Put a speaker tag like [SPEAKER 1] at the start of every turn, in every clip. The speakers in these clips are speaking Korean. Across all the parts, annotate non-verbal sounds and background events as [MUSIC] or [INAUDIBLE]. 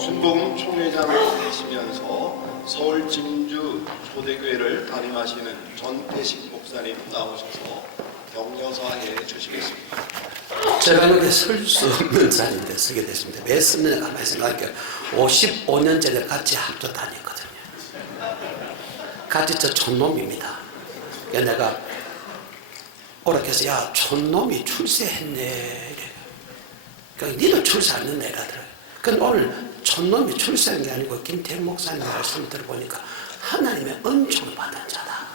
[SPEAKER 1] 순복음 총회장을 되시면서 서울 진주 초대교회를 담임하시는 전태식 목사님 나오셔서 격려사해 주시겠습니다.
[SPEAKER 2] 제가 여기 설수 없는 자리인데 서게 됐습니다. 왜 쓰면 가만히 생각할게요. 55년 전에 같이 학교 다녔거든요. 같이 저 촌놈입니다. 그래서 내가 오락해서 야 촌놈이 출세했네. 그러니까 니도 출세 안 했네 이러더라고요. 근데 오늘 촌놈이 출세한 게 아니고 김태형 목사님 말씀 들어보니까 하나님의 은총을 받은 자다.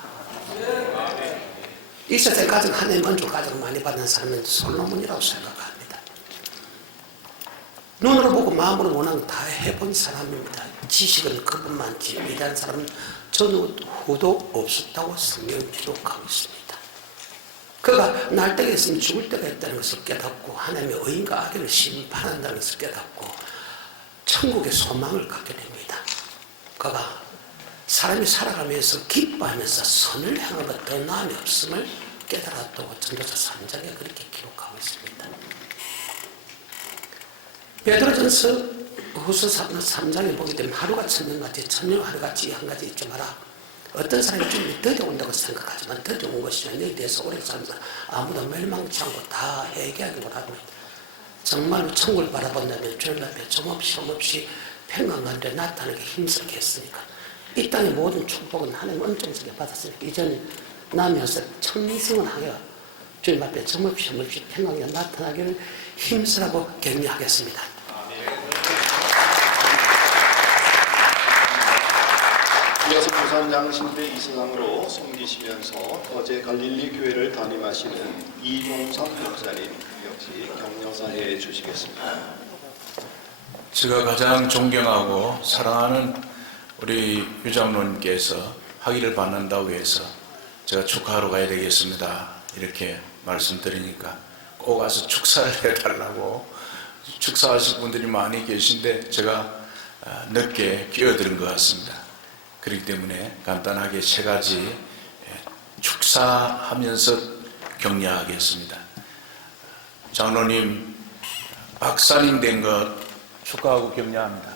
[SPEAKER 2] 이 세상 가장 하나님 은총 가장 많이 받는 사람은 솔로몬이라고 생각합니다. 눈으로 보고 마음으로 원하는 거다 해본 사람입니다. 지식은 그분만지 위대한 사람은 전후 후도 없었다고 성경이 기록하고 있습니다. 그가 날 때가 있으면 죽을 때가 있다는 것을 깨닫고 하나님의 의인과 악인을 심판한다는 것을 깨닫고 천국의 소망을 갖게 됩니다. 그가 사람이 살아가면서 기뻐하면서 선을 향하면 더 나음이 없음을 깨달았다고 전도서 3장에 그렇게 기록하고 있습니다. 베드로전서 후서 3장에 보게 되면 하루가 천년같이 천년 하루같이 한 가지 잊지 마라. 어떤 사람이 주님이 더져온다고 생각하지만 더져온 것이 너에 대해서 오래 살면서 아무도 멸망치 않고 다 해결하기 원하고 정말로 천국을 바라본다면 주님 앞에 점없이 험없이 평안한데 나타나게 힘쓰게 했으니까 이 땅의 모든 축복은 하나님 은총 속에 받았으니까 이제는 나면서 천승은 하여 주님 앞에 점없이 험없이 평안하게 나타나기를 힘쓰라고 격려하겠습니다.
[SPEAKER 1] 이어서 부산 양신대 이사장으로 섬기시면서 어제 갈릴리 교회를 담임하시는 이종삼 목사님 역시 격려사해 주시겠습니다.
[SPEAKER 3] 제가 가장 존경하고 사랑하는 우리 유장로님께서 학위를 받는다고 해서 제가 축하하러 가야 되겠습니다. 이렇게 말씀드리니까 꼭 와서 축사를 [LAUGHS] 해달라고 축사하실 분들이 많이 계신데 제가 아, 늦게 끼어드는 것 같습니다. 그렇기 때문에 간단하게 세 가지 예, 축사하면서 격려하겠습니다. 장로님 박사님 된 것 축하하고 격려합니다.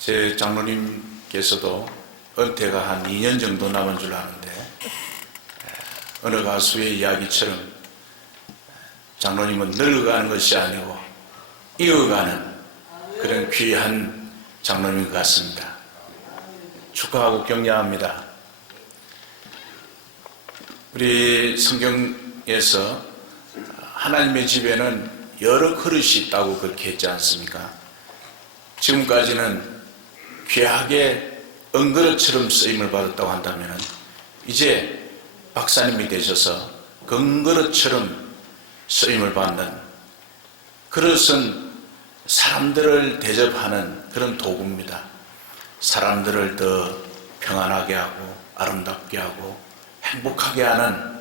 [SPEAKER 3] 제 장로님께서도 은퇴가 한 2년 정도 남은 줄 아는데 어느 가수의 이야기처럼 장로님은 늙어가는 것이 아니고 이어가는 그런 귀한 장로님 같습니다. 축하하고 격려합니다. 우리 성경에서 하나님의 집에는 여러 그릇이 있다고 그렇게 했지 않습니까? 지금까지는 귀하게 은그릇처럼 쓰임을 받았다고 한다면 이제 박사님이 되셔서 금그릇처럼 쓰임을 받는 그릇은 사람들을 대접하는 그런 도구입니다. 사람들을 더 평안하게 하고 아름답게 하고 행복하게 하는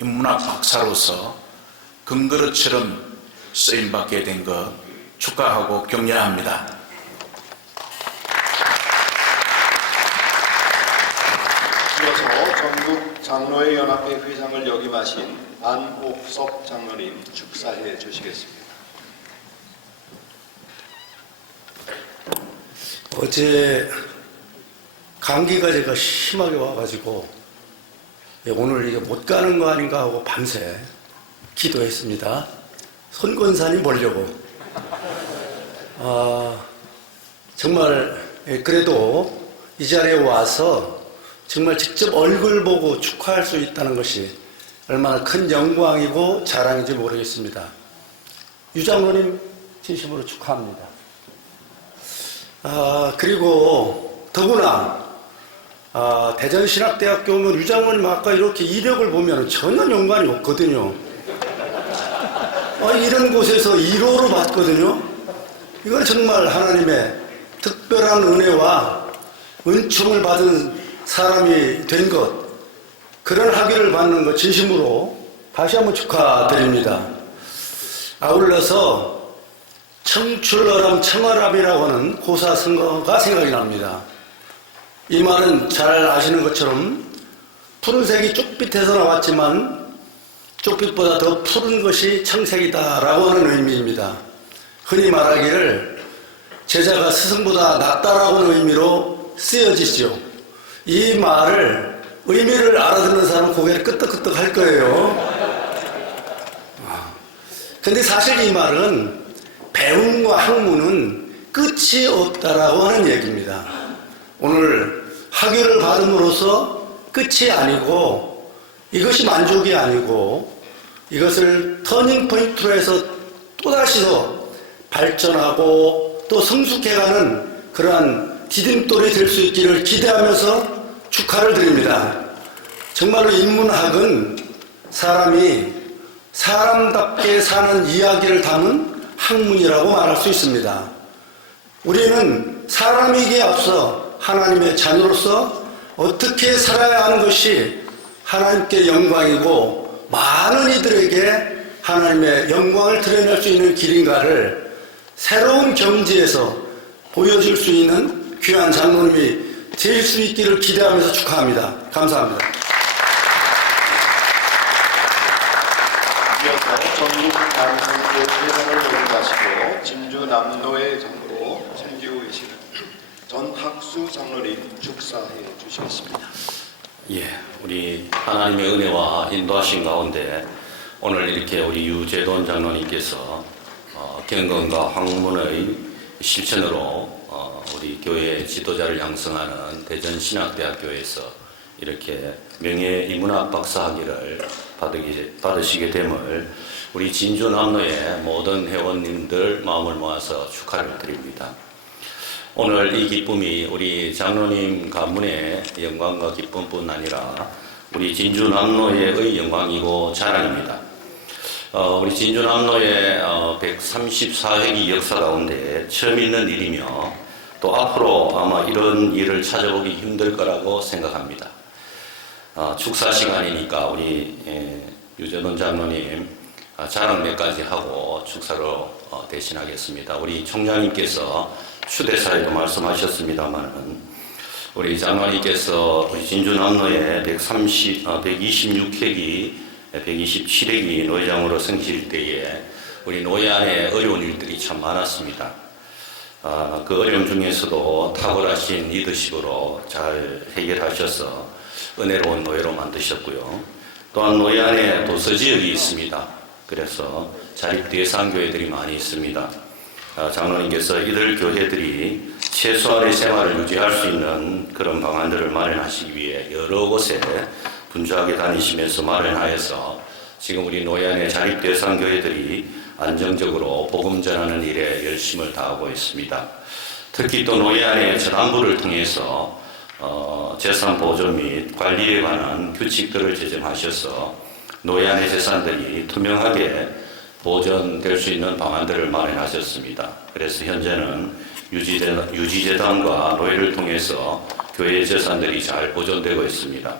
[SPEAKER 3] 인문학 박사로서 금그릇처럼 쓰임받게 된 것 축하하고 격려합니다.
[SPEAKER 1] 이어서 전국 장로회 연합회 회장을 역임하신 안옥섭 장로님 축사해 주시겠습니다.
[SPEAKER 4] 어제 감기가 제가 심하게 와가지고 예, 오늘 이게 못 가는 거 아닌가 하고 밤새 기도했습니다. 손권산이 보려고. 아, 정말 예, 그래도 이 자리에 와서 정말 직접 얼굴 보고 축하할 수 있다는 것이 얼마나 큰 영광이고 자랑인지 모르겠습니다. 유장로님 진심으로 축하합니다. 아, 그리고 더구나 아, 대전신학대학교 오면 유장원님 아까 이렇게 이력을 보면 전혀 연관이 없거든요. 아, 이런 곳에서 1호로 봤거든요. 이건 정말 하나님의 특별한 은혜와 은총을 받은 사람이 된 것, 그런 학위를 받는 것 진심으로 다시 한번 축하드립니다. 아울러서 청출어람 청어랍이라고 하는 고사 선거가 생각이 납니다. 이 말은 잘 아시는 것처럼 푸른색이 쭉 빛에서 나왔지만 쪽빛보다 더 푸른 것이 청색이다라고 하는 의미입니다. 흔히 말하기를 제자가 스승보다 낫다라고 하는 의미로 쓰여지죠. 이 말을 의미를 알아듣는 사람은 고개를 끄덕끄덕 할 거예요. 아, 근데 사실 이 말은 배움과 학문은 끝이 없다라고 하는 얘기입니다. 오늘 학위를 받음으로써 끝이 아니고 이것이 만족이 아니고 이것을 터닝 포인트로 해서 또다시 더 발전하고 또 성숙해가는 그러한 디딤돌이 될 수 있기를 기대하면서 축하를 드립니다. 정말로 인문학은 사람이 사람답게 사는 이야기를 담은 학문이라고 말할 수 있습니다. 우리는 사람이기에 앞서 하나님의 자녀로서 어떻게 살아야 하는 것이 하나님께 영광이고 많은 이들에게 하나님의 영광을 드러낼 수 있는 길인가를 새로운 경지에서 보여줄 수 있는 귀한 장로님이 될 수 있기를 기대하면서 축하합니다. 감사합니다.
[SPEAKER 1] 이어서 전국 방송계 회장을 연임하시고 진주 남로의 장로 계시는 전학수 장로님 축사해 주시겠습니다.
[SPEAKER 5] 예, 우리 하나님의 은혜와 인도하신 가운데 오늘 이렇게 우리 유재돈 장로님께서 어, 경건과 학문의 실천으로 어, 우리 교회 지도자를 양성하는 대전 신학대학교에서 이렇게 명예 인문학 박사학위를 받으시게 됨을 우리 진주 남로의 모든 회원님들 마음을 모아서 축하를 드립니다. 오늘 이 기쁨이 우리 장로님 가문의 영광과 기쁨뿐 아니라 우리 진주 남로의 영광이고 자랑입니다. 어, 우리 진주 남로의 어, 134회기 역사 가운데 처음 있는 일이며 또 앞으로 아마 이런 일을 찾아보기 힘들 거라고 생각합니다. 어, 축사 시간이니까 우리 예, 유재돈 장로님 아, 자랑 몇 가지 하고 축사로 어, 대신하겠습니다. 우리 총장님께서 추대사에도 말씀하셨습니다만은 우리 장로님께서 우리 진주 남로의 130, 어, 126회기, 127회기 노회장으로 승실 때에 우리 노예 안에 어려운 일들이 참 많았습니다. 아, 그 어려움 중에서도 탁월하신 리더십으로 잘 해결하셔서 은혜로운 노예로 만드셨고요. 또한 노예 안에 도서 지역이 있습니다. 그래서 자립 대상 교회들이 많이 있습니다. 아, 장로님께서 이들 교회들이 최소한의 생활을 유지할 수 있는 그런 방안들을 마련하시기 위해 여러 곳에 분주하게 다니시면서 마련하여서 지금 우리 노예안의 자립 대상 교회들이 안정적으로 복음 전하는 일에 열심을 다하고 있습니다. 특히 또 노예안의 전환부를 통해서 어, 재산 보존 및 관리에 관한 규칙들을 제정하셔서 노예안의 재산들이 투명하게 보존될 수 있는 방안들을 마련하셨습니다. 그래서 현재는 유지재단, 유지재단과 노예를 통해서 교회 재산들이 잘 보존되고 있습니다.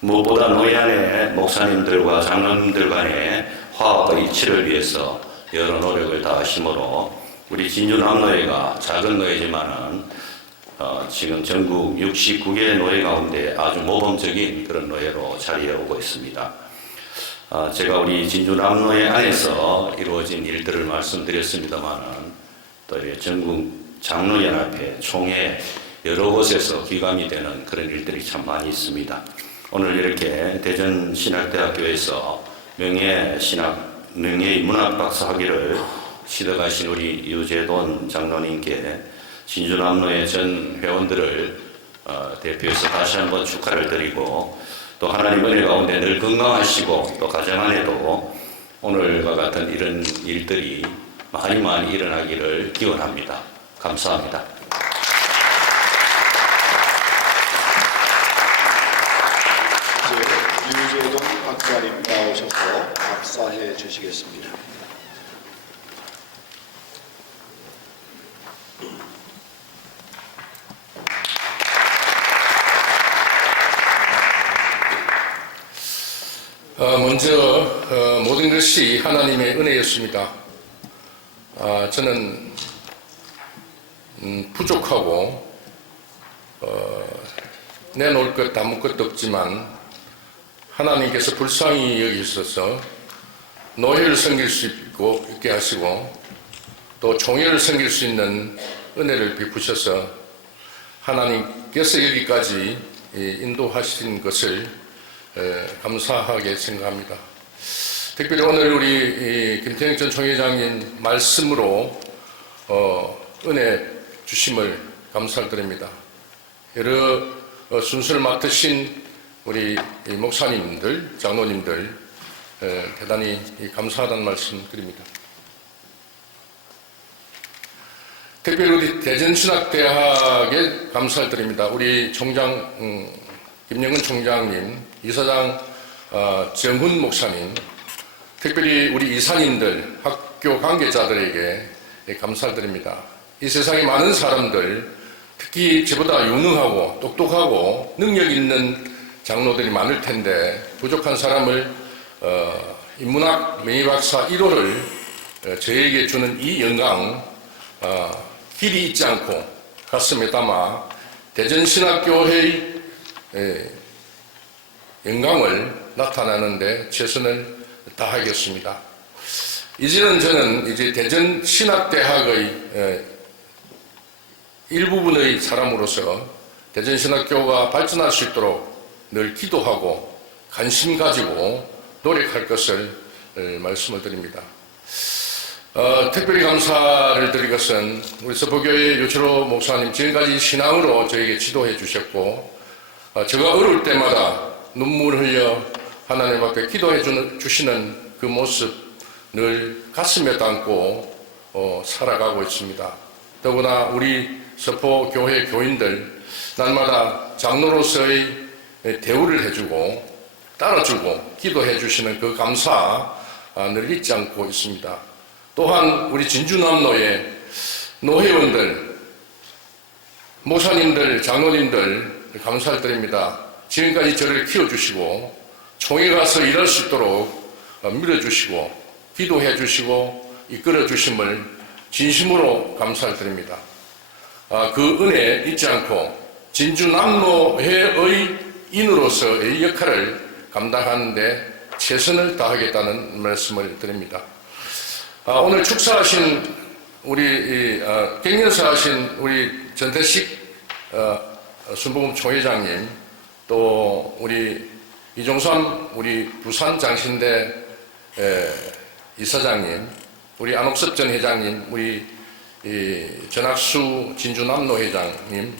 [SPEAKER 5] 무엇보다 노예 안의 목사님들과 장로님들 간의 화합과 일치를 위해서 여러 노력을 다하시므로 우리 진주 남노예가 작은 노예지만은 어, 지금 전국 69개 노예 가운데 아주 모범적인 그런 노예로 자리해 오고 있습니다. 아, 제가 우리 진주 남로의 안에서 이루어진 일들을 말씀드렸습니다만은 또 전국 장로연합회 총회 여러 곳에서 기감이 되는 그런 일들이 참 많이 있습니다. 오늘 이렇게 대전 신학대학교에서 명예 신학 명예 문학 박사 학위를 시덕하신 우리 유재돈 장로님께 진주 남로의 전 회원들을 어, 대표해서 다시 한번 축하를 드리고 또 하나님 은혜 가운데 늘 건강하시고 또 가정 안에도 오늘과 같은 이런 일들이 많이 많이 일어나기를 기원합니다. 감사합니다.
[SPEAKER 1] 이제 유재동 박사님 나오셔서 답사해 주시겠습니다.
[SPEAKER 3] 어, 먼저 어, 모든 것이 하나님의 은혜였습니다. 아, 저는 음, 부족하고 어, 내놓을 것 아무것도 없지만
[SPEAKER 6] 하나님께서 불쌍히 여기셔서 노예를 섬길 수 있고 있게 하시고 또 종회를 섬길 수 있는 은혜를 베푸셔서 하나님께서 여기까지 이 인도하신 것을 에, 감사하게 생각합니다. 특별히 오늘 우리 이 김태형 전 총회장님 말씀으로 어, 은혜 주심을 감사드립니다. 여러 어, 순서를 맡으신 우리 이 목사님들, 장로님들 에, 대단히 이 감사하다는 말씀 드립니다. 특별히 우리 대전신학대학에 감사를 드립니다. 우리 총장 음, 김영은 총장님, 이사장 어, 정훈 목사님, 특별히 우리 이사님들, 학교 관계자들에게 예, 감사를 드립니다. 이 세상에 많은 사람들, 특히 저보다 유능하고 똑똑하고 능력 있는 장로들이 많을 텐데 부족한 사람을 어, 인문학 명예박사 1호를 어, 저에게 주는 이 영광 어, 길이 잊지 않고 가슴에 담아 대전신학교회의 에, 영광을 나타내는데 최선을 다하겠습니다. 이제는 저는 이제 대전 신학대학의 에, 일부분의 사람으로서 대전 신학교가 발전할 수 있도록 늘 기도하고 관심 가지고 노력할 것을 에, 말씀을 드립니다. 어, 특별히 감사를 드릴 것은 우리 서포교회 요철호 목사님 지금까지 신앙으로 저에게 지도해 주셨고 어, 제가 어려울 때마다 눈물 흘려 하나님 앞에 기도해 주시는 그 모습 늘 가슴에 담고 어, 살아가고 있습니다. 더구나 우리 서포 교회 교인들 날마다 장로로서의 대우를 해주고 따라주고 기도해 주시는 그 감사 아, 늘 잊지 않고 있습니다. 또한 우리 진주남로의 노회원들, 목사님들, 장로님들 감사를 드립니다. 지금까지 저를 키워주시고 총회 가서 일할 수 있도록 어, 밀어주시고 기도해 주시고 이끌어 주심을 진심으로 감사를 드립니다. 아, 그 은혜 잊지 않고 진주남로회의 인으로서의 역할을 감당하는데 최선을 다하겠다는 말씀을 드립니다. 아, 오늘 축사하신 우리 이, 아, 우리 전태식 어, 순복음 총회장님 또 우리 이종삼 우리 부산 장신대 에, 이사장님 우리 안옥섭 전 회장님 우리 이 전학수 진주남로 회장님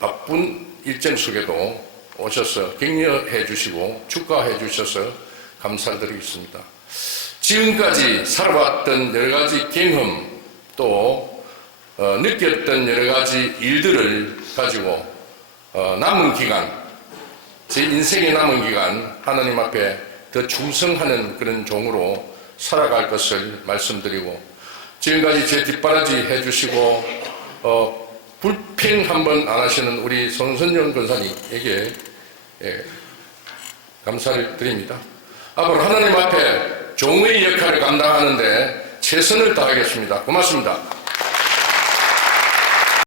[SPEAKER 6] 바쁜 일정 속에도 오셔서 격려해 주시고 축하해 주셔서 감사드리겠습니다. 지금까지 살아왔던 여러 가지 경험 또 어, 느꼈던 여러 가지 일들을 가지고 어, 남은 기간 제 인생의 남은 기간 하나님 앞에 더 충성하는 그런 종으로 살아갈 것을 말씀드리고 지금까지 제 뒷바라지 해주시고 어, 불평 한번 안 하시는 우리 손선영 권사님에게 예, 감사를 드립니다. 앞으로 하나님 앞에 종의 역할을 감당하는데 최선을 다하겠습니다. 고맙습니다.